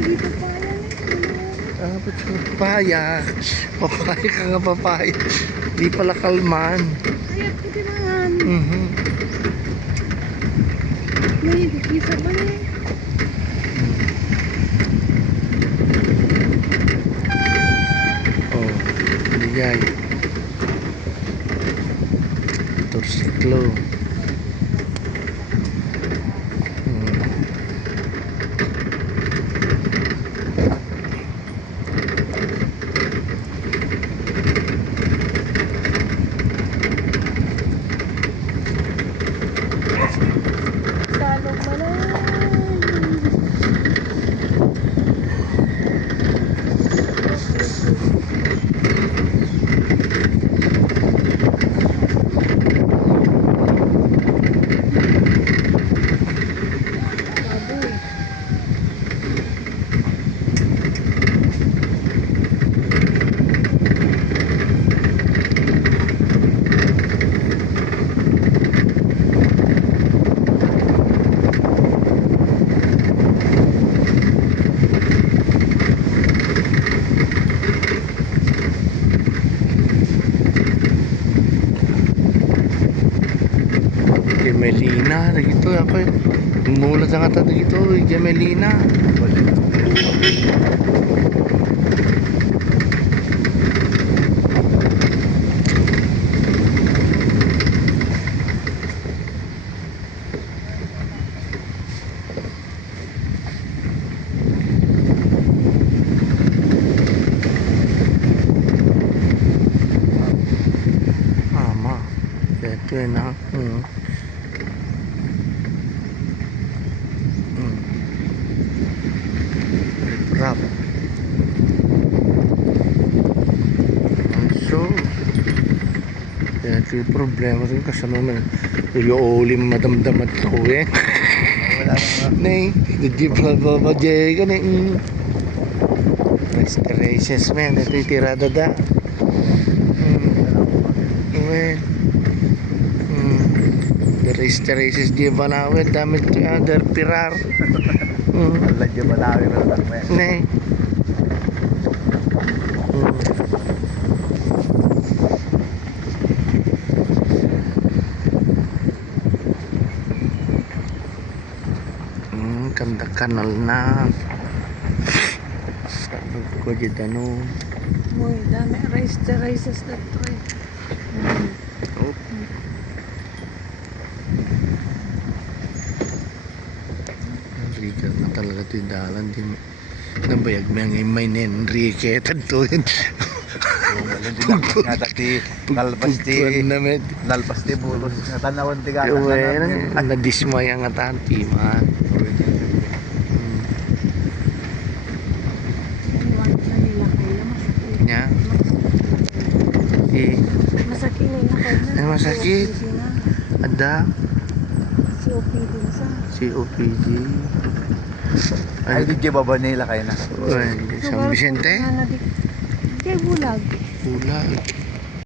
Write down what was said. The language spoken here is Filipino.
dito pa yan eh. Ah, ba't papaya? Papaya ka nga papaya. Di pala kalman. Ayat ko tinahan. May isa pa eh. Oh, bigay. Torsiklo. Salong malalim. Baboy. Gemelina, gitu apa? Mula sa kata gitu, Gemelina. Ama, itu enak. Rap. So, ito yung problema rin kasama mo. Yung ulim madamdamat ko eh. Wala na. Nay, hindi pa babagay ka na. Restorations man, ito yung tirada da. Well, the restorations di ba na well, damit der pirar. Lagyan ba namin ng takme? Nay. Ganda kanal na. Sabi ko dyan ano. Uy, dami rices na to eh. Oh. Enrique na talaga ito yung dalan. Di nabayag mo yung may Enrique. Tanto yun. Nga dati nalpas ti bulos nga tanawan ti gata Nadismaya nga tanti man. Iwan na nila kayo. Masakit. Nya. Eh, Masakit na yun kayo na. Ay, masakit. COPD na. ada COPD na sa. COPD. ay di ba nila kayo na San Vicente? Kaya bulag. Bulag.